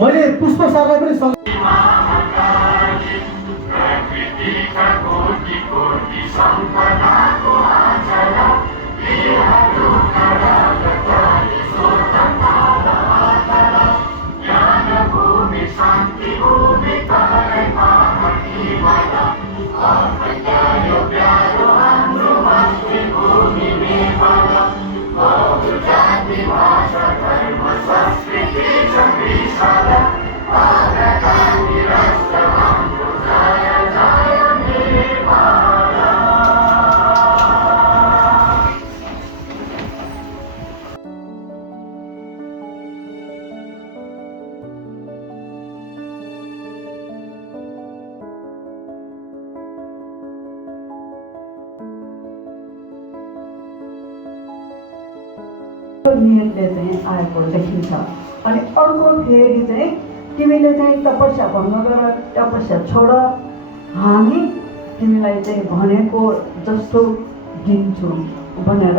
मैले पुष्प सरलाई पनि सँग नियतले चाहिँ आएको देखिन्छ। अनि अर्को फेरि चाहिँ तिमीले चाहिँ तपस्या भङ्ग गर, तपस्या छोड, हामी तिमीलाई चाहिँ भनेको जस्तो दिन्छु भनेर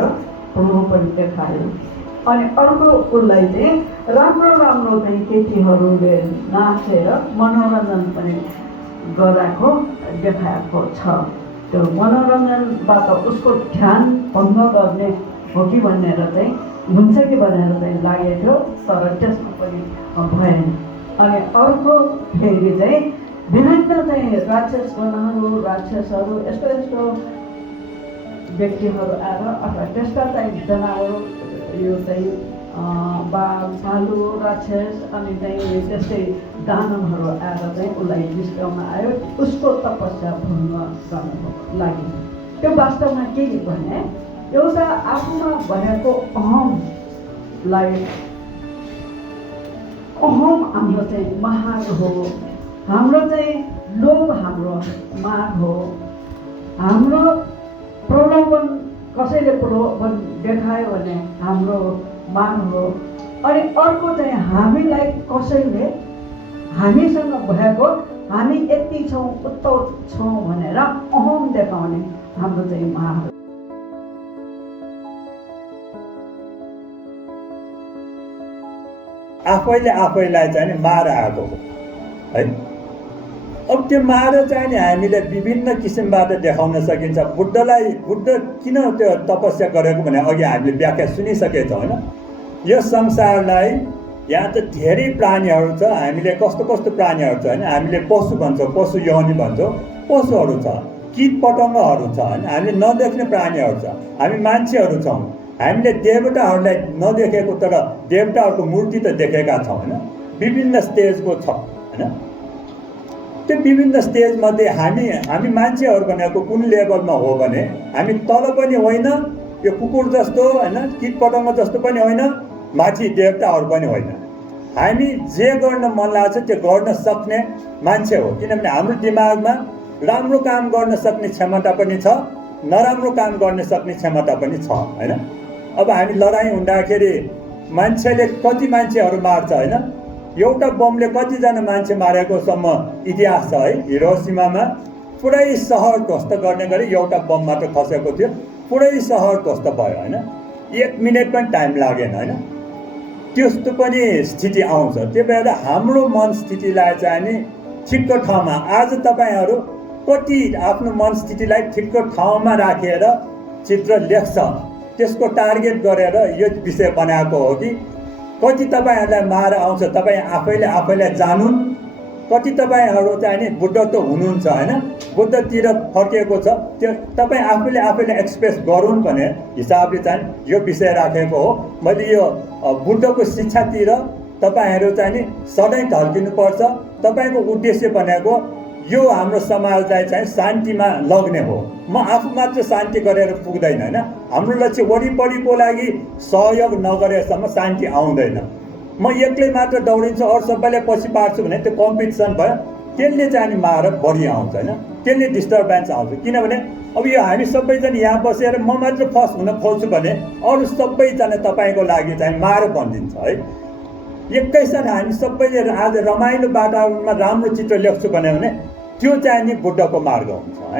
प्रभु पनि देखायो। अनि अर्को उसलाई चाहिँ राम्रो राम्रो चाहिँ केटीहरूले नाचेर मनोरञ्जन पनि गराएको देखाएको छ। त्यो मनोरञ्जनबाट उसको ध्यान भङ्ग गर्ने हो कि भनेर चाहिँ हुन्छ कि भनेर चाहिँ लागेको थियो, तर त्यसमा पनि भएन। अनि अर्को फेरि चाहिँ विभिन्न चाहिँ राक्षसगणहरू, राक्षसहरू, यस्तो यस्तो व्यक्तिहरू आएर अथवा त्यस्ता चाहिँ जनावर, यो चाहिँ बाघ, भालु, राक्षस अनि चाहिँ त्यस्तै दानवहरू आएर चाहिँ उसलाई जिस्काउन आयो, उसको तपस्या भङ्ग गर्नको लागि। त्यो वास्तवमा के भने एउटा आफूमा भएको अहमलाई, अहम हाम्रो चाहिँ महान हो, हाम्रो चाहिँ लोभ हाम्रो माग हो, हाम्रो प्रलोभन, कसैले प्रलोभन देखायो भने हाम्रो मान हो। अनि अर्को चाहिँ हामीलाई कसैले हामीसँग भएको हामी यति छौँ उत्तो छौँ भनेर अहम देखाउने हाम्रो चाहिँ माग। आफैले आफैलाई चाहिँ नि मार आएको हो है। अब त्यो मार चाहिँ नि हामीले विभिन्न किसिमबाट देखाउन सकिन्छ। बुद्ध किन त्यो तपस्या गरेको भने अघि हामीले व्याख्या सुनिसकेका छौँ होइन। यो संसारलाई यहाँ त धेरै प्राणीहरू छ, हामीले कस्तो कस्तो प्राणीहरू छ होइन। हामीले पशु भन्छौँ, पशु योनि भन्छौँ, पशुहरू छ, कीट पतङ्गहरू छ होइन, हामीले नदेख्ने प्राणीहरू छ, हामी मान्छेहरू छौँ। हामीले देवताहरूलाई नदेखेको तर देवताहरूको मूर्ति त देखेका छौँ होइन। विभिन्न स्टेजको छ होइन। त्यो विभिन्न स्टेजमध्ये हामी मान्छेहरू भनेको कुन लेभलमा हो भने हामी तल पनि होइन, यो कुकुर जस्तो होइन, कीट पतङ्ग जस्तो पनि होइन, माथि देवताहरू पनि होइन। हामी जे गर्न मन लाग्छ त्यो गर्न सक्ने मान्छे हो। किनभने हाम्रो दिमागमा राम्रो काम गर्न सक्ने क्षमता पनि छ, नराम्रो काम गर्न सक्ने क्षमता पनि छ होइन। अब हामी लडाइँ हुँदाखेरि मान्छेले कति मान्छेहरू मार्छ होइन। एउटा बमले कतिजना मान्छे मारेकोसम्म इतिहास छ है। हिरोसिमामा पुरै सहर ध्वस्त गर्ने गरी एउटा बम मात्र खसेको थियो, पुरै सहर ध्वस्त भयो होइन। 1 मिनट पनि टाइम लागेन होइन। त्यस्तो पनि स्थिति आउँछ। त्यो भएर हाम्रो मन स्थितिलाई चाहिँ नि ठिक्क ठाउँमा, आज तपाईँहरू कति आफ्नो मन स्थितिलाई ठिक्क ठाउँमा राखेर चित्र लेख्छ, त्यसको टार्गेट गरेर यो विषय बनाएको हो कि कति तपाईँहरूलाई मार आउँछ तपाईँ आफैले जानुन्। कति तपाईँहरू चाहिँ नि बुद्धत्व हुनुहुन्छ होइन, बुद्धतिर फर्किएको छ, त्यो तपाईँ आफैले एक्सप्रेस गरून् भन्ने हिसाबले चाहिँ यो विषय राखेको हो। मैले यो बुद्धको शिक्षातिर तपाईँहरू चाहिँ नि सधैँ ढल्किनुपर्छ। तपाईँको उद्देश्य भनेको यो हाम्रो समाजलाई चाहिँ शान्तिमा लग्ने हो। म आफू मात्र शान्ति गरेर पुग्दैन होइन। हाम्रो लक्ष्य वरिपरिको लागि सहयोग नगरेसम्म शान्ति आउँदैन। म एक्लै मात्र दौडिन्छु अरू सबैलाई पछि पार्छु भने त्यो कम्पिटिसन भयो, त्यसले चाहिँ नि मार बढी आउँछ होइन, त्यसले डिस्टर्बेन्स आउँछ। किनभने अब यो हामी सबैजना यहाँ बसेर म मात्र फर्स्ट हुन खोज्छु भने अरू सबैजना तपाईँको लागि चाहिँ मार बनिदिन्छ है। एकैसाथ हामी सबैले आज रमाइलो वातावरणमा राम्रो चित्र लेख्छु भने त्यो चाहिँ नि बुद्धको मार्ग हुन्छ है।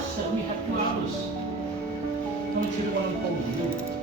us, we have 2 hours. Don't you want to go?